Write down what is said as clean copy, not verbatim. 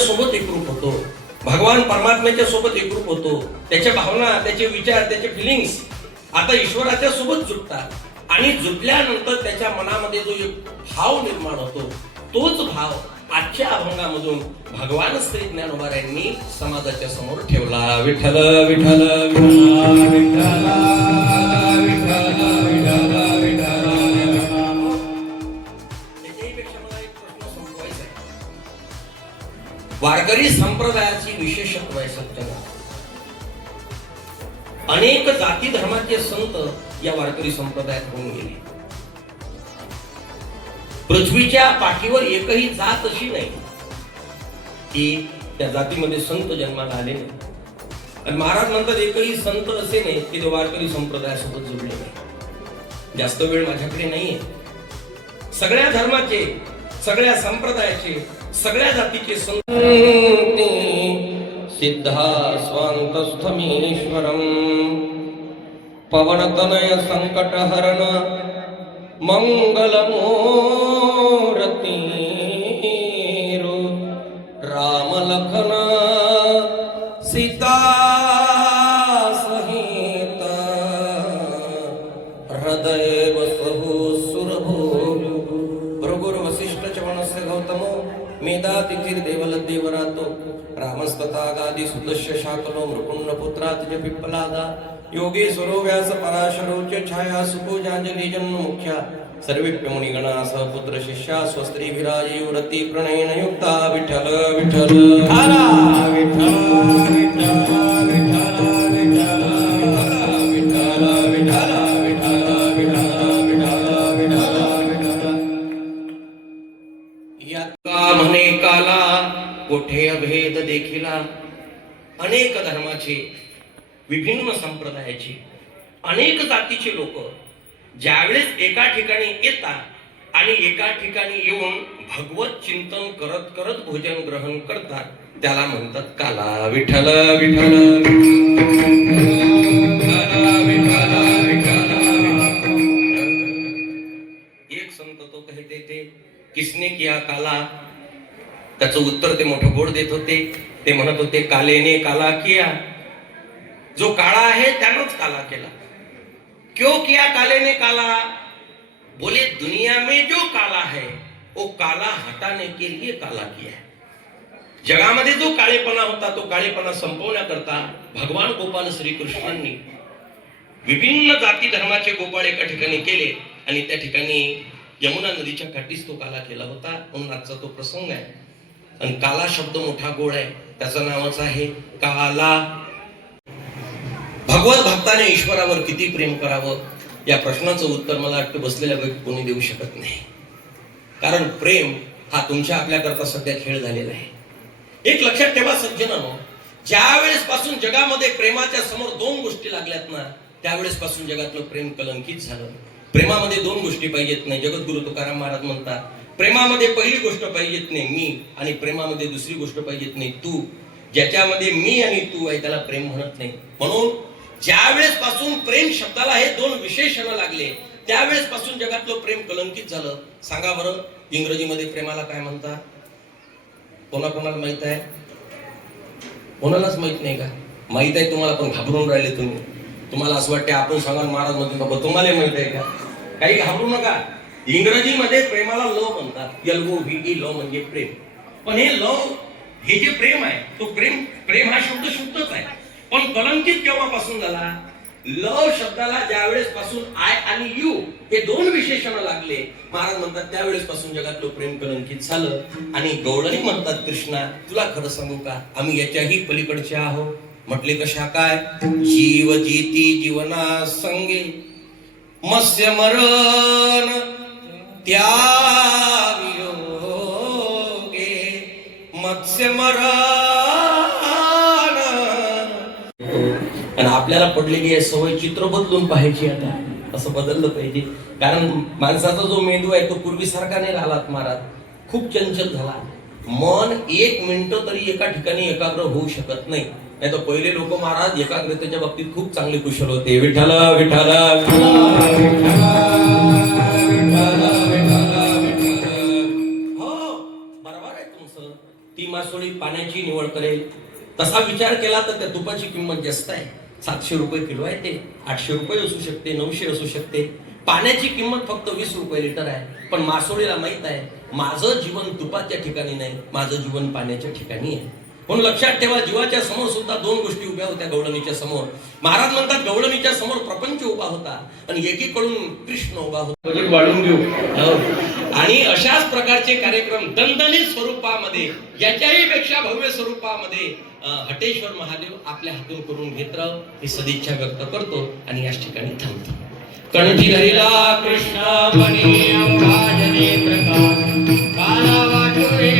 सोबत एकरूप होतो, भगवान परमात्म्याच्या सोबत एकरूप होतो, त्याच्या भावना, त्याचे विचार, त्याचे फिलिंग्स आता ईश्वराच्या सोबत जुटतात आणि जुटल्यानंतर त्याच्या मनामध्ये जो एक भाव निर्माण होतो, तोच भाव आजच्या अभंगामधून भगवान श्री ज्ञानोबारायांनी समाजाच्या समोर ठेवला. विठ्ठल विठ्ठल विठ्ठल विठ्ठल वारकरी संप्रदायाची विशेषत्व आहे. सत्यनारायण अनेक जाती धर्माचे संत या वारकरी संप्रदायात होऊन गेले. पृथ्वीच्या पाठीवर एकही जात अशी नाही की त्या जातीमध्ये संत जन्माला आले नाही. आणि महाराज म्हणतात एकही संत असे नाही की ते वारकरी संप्रदायासोबत जोडले नाही. जास्त वेळ माझ्याकडे नाहीये. सगळ्या धर्माचे, सगळ्या संप्रदायाचे, सगळ्या जातीचे संत सिद्धा स्वांतस्थमीश्वरम पवनतनय संकटहरण मंगलमूर्ती राम लखन सीता सहित हृदय वसहु सुरभो भृगुर वसिष्ठ चवनस्य गौतमो मेधातिथिर देवल देवरातो रामस्तथागादि सुदस्य शाकलो मृकुण्ड पुत्रातिज पिप्पलादा योगेश्वरो व्यास पराशरो च छाया सुको जांजलि जन्म मुख्या सर्वेप्य मुनिगणा सह पुत्र शिष्या स्वस्त्री विराजयुरति प्रणयन युक्ता. विठ्ठल विठ्ठल हरा विठ्ठल विठ्ठल विठ्ठल विठ्ठल विठ्ठल विठ्ठल विठ्ठल विठ्ठल विठ्ठल यात्रा म्हणे काला कोठे अभेद देखिला. अनेक धर्माचे, विभिन्न संप्रदायाचे, अनेक जातीचे लोक ज्यावेळेस एका ठिकाणी येतात आणि एका ठिकाणी येऊन भगवत चिंतन करत करत भोजन ग्रहण करतात, त्याला म्हणतात काला. विठ्ठल विठ्ठल एक संत तो कहते थे किसने किया काला. त्याचं उत्तर ते मोठं गोड देत होते. ते म्हणत होते कालेने काला किया. जो काळा आहे त्यानंच काला केला. क्यों किया काले ने काला? बोले दुनिया में जो काला है वो काला हटाने के लिए काला किया है. जगामध्ये जो काळेपणा होता तो काळेपणा संपवण्याकरता भगवान गोपाल श्रीकृष्णांनी विभिन्न जाती धर्माचे गोपाळ एका ठिकाणी केले आणि त्या ठिकाणी यमुना नदीच्या काठीच तो काला केला होता. म्हणून आजचा तो प्रसंग आहे. आणि काला शब्द मोठा गोड आहे, त्याचं नावच आहे काला. भगवत भक्ताने ईश्वरावर किती प्रेम करावं या प्रश्नाचं उत्तर मला वाटतं बसलेल्या व्यक्ती कोणी देऊ शकत नाही. कारण प्रेम हा तुमच्या आपल्याकरता सध्या खेळ झालेला आहे. एक लक्षात ठेवा सज्जनांनो, ज्या वेळेस पासून जगामध्ये प्रेमाच्या समोर दोन गोष्टी लागल्यात ना, त्यावेळेस पासून जगातलं प्रेम कलंकित झालं. प्रेमामध्ये दोन गोष्टी पाहिजेत नाही. जगद्गुरु तुकाराम महाराज म्हणतात प्रेमामध्ये पहिली गोष्ट पाहिजेत नाही मी, आणि प्रेमामध्ये दुसरी गोष्ट पाहिजेत नाही तू. ज्याच्यामध्ये मी आणि तू आहे त्याला प्रेम म्हणत नाही. म्हणून ज्या वेळेस पासून प्रेम शब्दाला हे दोन विशेषण लागले त्यावेळेस पासून जगातलं प्रेम कलंकित झालं. सांगा बरं इंग्रजीमध्ये प्रेमाला काय म्हणतात? कोणाकोणाला माहित आहे? कोणालाच माहित नाही का? माहित आहे तुम्हाला, पण घाबरून राहिले तुम्ही. तुम्हाला असं वाटते आपण सांगा महाराज मध्ये बाबा तुम्हाला माहित आहे का? काही घाबरू नका. इंग्रजीमध्ये प्रेमाला लव म्हणतात. LOVE लव म्हणजे प्रेम. पण हे लव हे जे प्रेम आहे तो प्रेम हा शब्द शुद्धच आहे, पण कलंकित केव्हापासून झाला? लव शब्दाला ज्या वेळेस पासून आय आणि यू हे दोन विशेषण लागले, महाराज म्हणतात त्यावेळेस पासून जगातलं प्रेम कलंकित झालं. आणि गवळणी म्हणतात कृष्णा तुला खरं सांगू का, आम्ही याच्याही पलीकडचे आहोत. म्हटले कशा काय? जीव जीती जीवना संगे मत्स्य मरण त्या वियोगे मत्स्य मरण. आणि आपल्याला पडलेली आहे सवय चित्र बदलून पाहायची. आता असं बदललं पाहिजे, कारण माणसाचा जो मेंदू आहे तो पूर्वीसारखा नाही राहिला महाराज, खूप चंचल झाला. मन 1 मिनिट तरी एका ठिकाणी एकाग्र होऊ शकत नाही. नाही तर पहिले लोक महाराज एकाग्रतेच्या बाबतीत खूप चांगले कुशल होते. विठ्ठल विठ्ठल हो बरोबर आहे तुमचं. ती मासोळी पाण्याची निवड करेल. तसा विचार केला तर त्या तुपाची किंमत जास्त आहे. 700 रुपये किलो आहे ते. 800 रुपये असू शकते, 900 असू शकते. पाण्याची किंमत फक्त 20 रुपये लिटर आहे. पण मासोळीला माहित आहे माझं जीवन तुपाच्या ठिकाणी नाही, माझं जीवन पाण्याच्या ठिकाणी आहे. म्हणून लक्षात ठेवा, जीवाच्या समोर सुद्धा 2 गोष्टी उभ्या होत्या गवळणीच्या समोर. महाराज म्हणतात गवळणीच्या समोर प्रपंच उभा होता आणि एकीकडून कृष्ण उभा होता. वाढून घेऊ. आणि अशाच प्रकारचे कार्यक्रम दणदणीत स्वरूपामध्ये, याच्याही पेक्षा भव्य स्वरूपामध्ये हटेश्वर महादेव आपल्या हातून करून घेत राह ही सदिच्छा व्यक्त करतो आणि याच ठिकाणी थांबतो. कणठी हरिला कृष्ण बनी प्रकाश काला वाचुरे